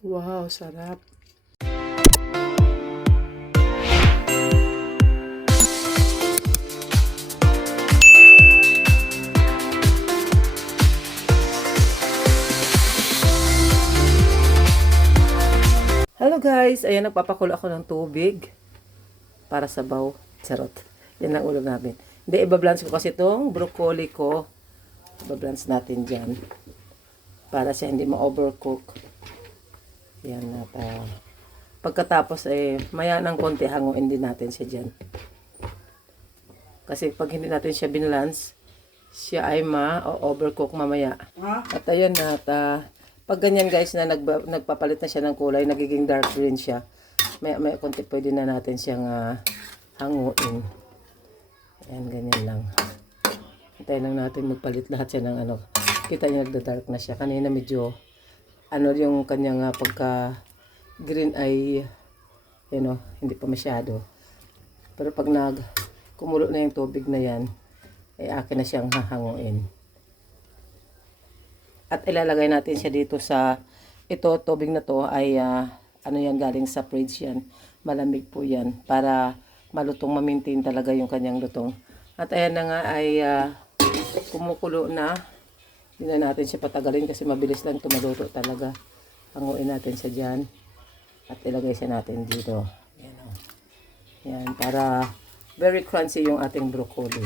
Wow, sarap. Hello guys, ayan nagpapakulo ako ng tubig para sa baw. Charot. Yan ang ulam namin. Hindi, ibablance ko kasi itong broccoli ko. Ibablance natin dyan. Para siya hindi ma-overcook. Yan at pagkatapos maya ng konti hanguin din natin siya dyan. Kasi pag hindi natin siya binalance, siya ay ma-overcook mamaya. At ayan at pag ganyan guys na nagpapalit na siya ng kulay, nagiging dark green siya. May konti pwede na natin siyang hanguin. Ayan, ganyan lang. Hintayin lang natin magpalit lahat siya ng ano. Kita niyo nagda-dark na siya. Kanina medyo ano yung kanyang pagka green ay hindi pa masyado. Pero pag kumulo na yung tubig na yan, ay akin na siyang hahanguin. At ilalagay natin siya dito sa tubig na to ay ano yan, galing sa fridge yan. Malamig po yan para malutong, ma-maintain talaga yung kanyang lutong. At ayan na nga ay kumukulo na. Hindi na natin siya patagalin kasi mabilis lang tumaluto talaga. Hanguin natin siya dyan. At ilagay siya natin dito. Yan, yan, para very crunchy yung ating broccoli.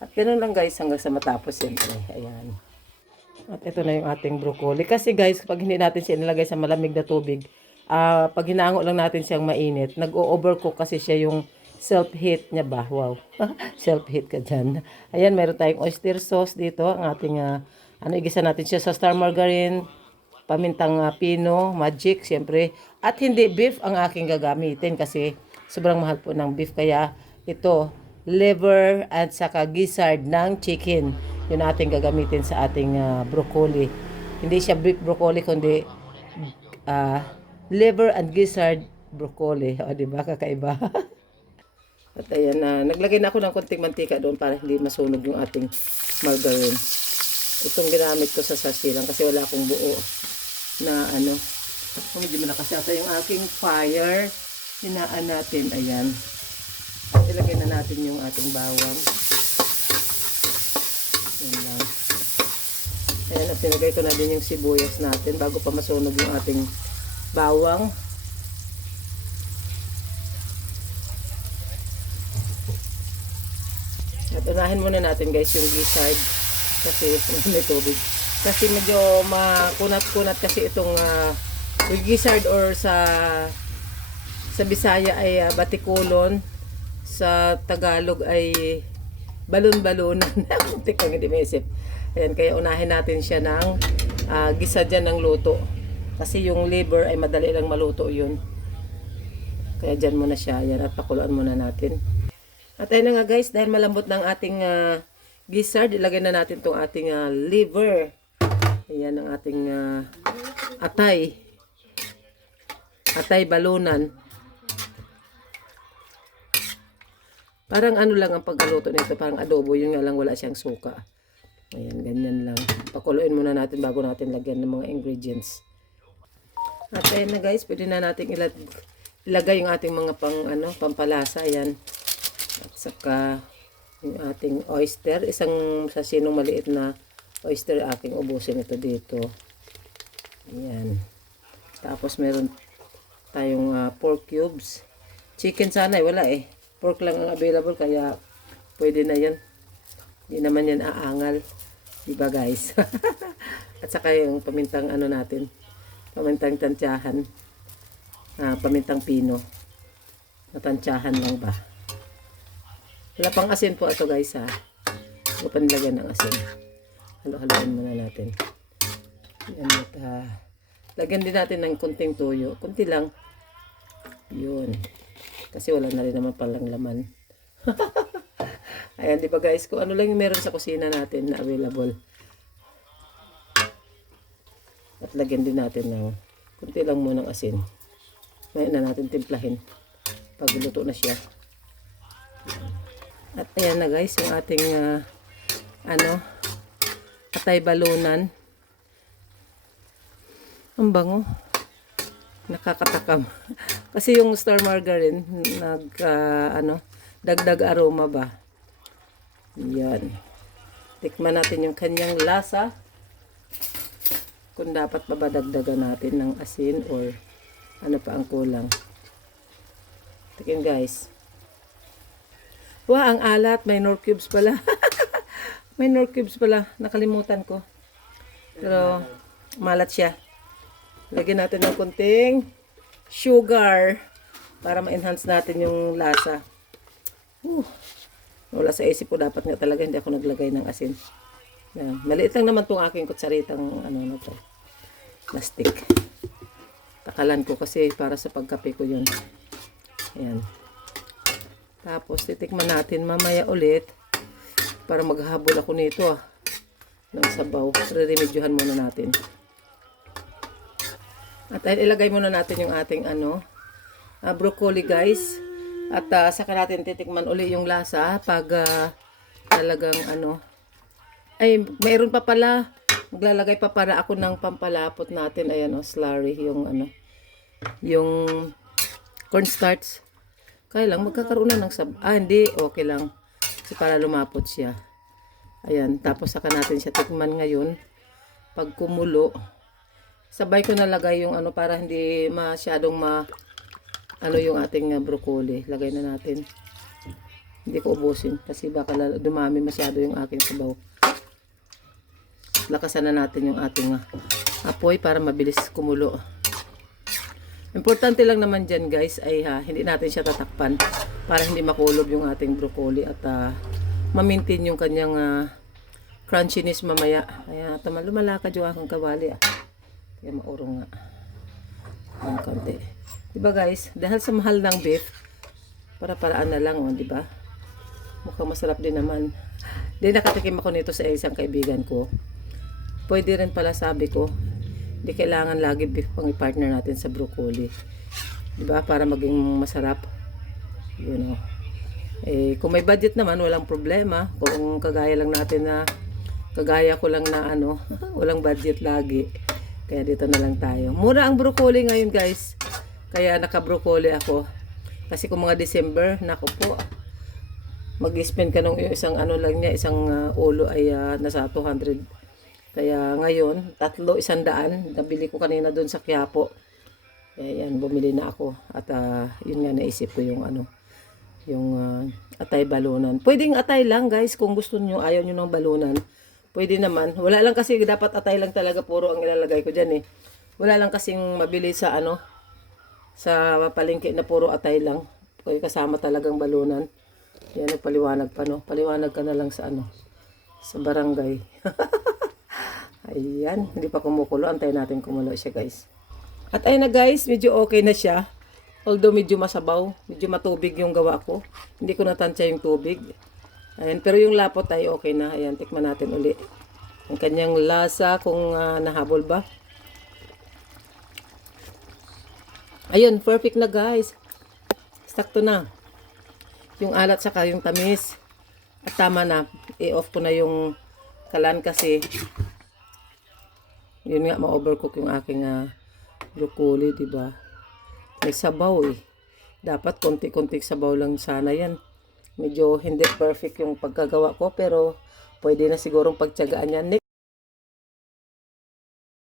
At ganoon lang guys hanggang sa matapos siyempre. Ayan. At ito na yung ating broccoli. Kasi guys, pag hindi natin siya nilagay sa malamig na tubig, pag hinango lang natin siyang mainit, nag-overcook kasi siya yung self-heat niya ba? Wow. Self-heat ka dyan. Ayan, meron tayong oyster sauce dito. Ang ating, igisa natin siya sa star margarine, pamintang pino, magic, siyempre. At hindi beef ang aking gagamitin kasi sobrang mahal po ng beef. Kaya ito, liver at saka gizzard ng chicken. Yun ating gagamitin sa ating broccoli. Hindi siya beef broccoli, kundi liver and gizzard broccoli. O, diba? Kakaiba. At ayan naglagay na ako ng konting mantika doon para hindi masunog yung ating margarine. Itong ginamit ko sa sasilang kasi wala akong buo na medyo malakas yata yung aking fire. Hinaan natin, ayan. At ilagay na natin yung ating bawang. Ayan lang. Ayan, at tinagay ko na din yung sibuyas natin bago pa masunog yung ating bawang. At unahin muna natin guys yung gizzard kasi may tubig. Kasi medyo makunat-kunat kasi itong gizzard or sa Bisaya ay batikulon, sa Tagalog ay balon-balonan. Muntik kang hindi maisip. Ayan, kaya unahin natin siya ng gisa dyan ng luto. Kasi yung liver ay madali lang maluto yun. Kaya dyan muna siya. Ayan, at pakuluan muna natin. At ayun na nga guys, dahil malambot ng ating gizzard, ilagay na natin itong ating liver. Ayan ang ating atay. Atay balunan. Parang ano lang ang pagkaluto nito, parang adobo. Yun nga lang wala siyang suka. Ayan, ganyan lang. Pakuluin muna natin bago natin lagyan ng mga ingredients. At ayun na guys, pwede na natin ilagay yung ating mga pampalasa. Ayan. At saka yung ating oyster, isang sasinong maliit na oyster aking ubusin ito dito. Ayan. Tapos meron tayong pork cubes. Chicken sana wala Pork lang ang available kaya pwede na yan. Hindi naman yan aangal. Diba guys? At saka yung pamintang natin. Pamintang tansyahan. Pamintang pino. Natansyahan lang ba? Wala pang asin po ito guys Huwag pa nilagyan ng asin. Halo-haloin muna natin. Yan at lagyan din natin ng kunting toyo. Kunti lang. Yun. Kasi wala na rin naman palang laman. Ayan, di ba guys? Kung ano lang yung meron sa kusina natin na available. At lagyan din natin ng kunti lang muna ng asin. Ngayon na natin timplahin. Pag luto na siya. At ayan na guys, yung ating atay balunan. Ang bango. Nakakatakam. Kasi yung star margarine, dagdag aroma ba. Yan. Tikman natin yung kanyang lasa. Kung dapat ba dagdagan natin ng asin or ano pa ang kulang. Tikin guys. Wow, ang alat. May nor cubes pala. May nor cubes pala. Nakalimutan ko. Pero malat siya. Lagyan natin ng konting sugar para ma-enhance natin yung lasa. Wala sa isip ko, dapat nga talaga hindi ako naglagay ng asin. Yan. Maliit lang naman tong aking kutsaritang na to. Plastic. Takalan ko kasi para sa pagkape ko yun. Ayan. Tapos titikman natin mamaya ulit para maghahabol ako nito ng sabaw. Re-remedyohan muna natin. At ilagay muna natin yung ating broccoli guys. At saka natin titikman uli yung lasa pag talagang ay mayroon pa pala. Maglalagay pa para ako ng pampalapot natin. Ayan slurry yung yung cornstarch. Kaya lang magkakaroon na ng hindi, okay lang. Kasi para lumapot siya. Ayan, tapos saka natin siya tikman ngayon. Pag kumulo, sabay ko nalagay yung para hindi masyadong yung ating broccoli. Lagay na natin. Hindi ko ubusin kasi baka dumami masyado yung aking sabaw. Lakasan na natin yung ating apoy para mabilis kumulo. Importante lang naman dyan guys ay hindi natin siya tatakpan para hindi makulob yung ating broccoli at ma-maintain yung kanyang crunchiness mamaya. Ayan, lumalakad yung aking kawali kaya maurong nga. Ang konti. Diba guys? Dahil sa mahal ng beef, para-paraan na lang, diba? Mukhang masarap din naman. Di nakatikim ako nito sa isang kaibigan ko. Pwede rin pala sabi ko, hindi kailangan lagi beef pang i-partner natin sa broccoli. Diba? Para maging masarap. Yun kung may budget naman, walang problema. Kung kagaya lang natin kagaya ko lang na walang budget lagi. Kaya dito na lang tayo. Mura ang broccoli ngayon guys. Kaya naka-broccoli ako. Kasi kung mga December, nako po. Mag-spend ka nung isang lang niya, isang ulo ay nasa 200. Kaya ngayon, 100. Nabili ko kanina doon sa Quiapo. Kaya yan, bumili na ako. At yun nga naisip ko yung yung atay balunan. Pwedeng atay lang guys kung gusto niyo, ayaw niyo ng balunan. Pwede naman. Wala lang kasi dapat atay lang talaga puro ang ilalagay ko diyan Wala lang kasing mabili sa sa palengke na puro atay lang. Kaya kasama talagang balunan. Yan nagpaliwanag pa Paliwanag ka na lang sa sa barangay. Ayan, hindi pa kumukulo. Antayin natin kumulo siya guys. At ayun na guys, medyo okay na siya. Although medyo masabaw, medyo matubig yung gawa ko. Hindi ko natansya yung tubig. Ayan, pero yung lapot ay okay na. Ayan, tikman natin uli. Ang kanyang lasa kung nahabol ba. Ayun, perfect na guys. Sakto na. Yung alat saka yung tamis. At tama na. I-off ko na yung kalan kasi yun nga, ma-overcook yung aking broccoli, diba? May sabaw Dapat konti-konti sabaw lang sana yan. Medyo hindi perfect yung pagkagawa ko pero pwede na sigurong pagtiyagaan yan.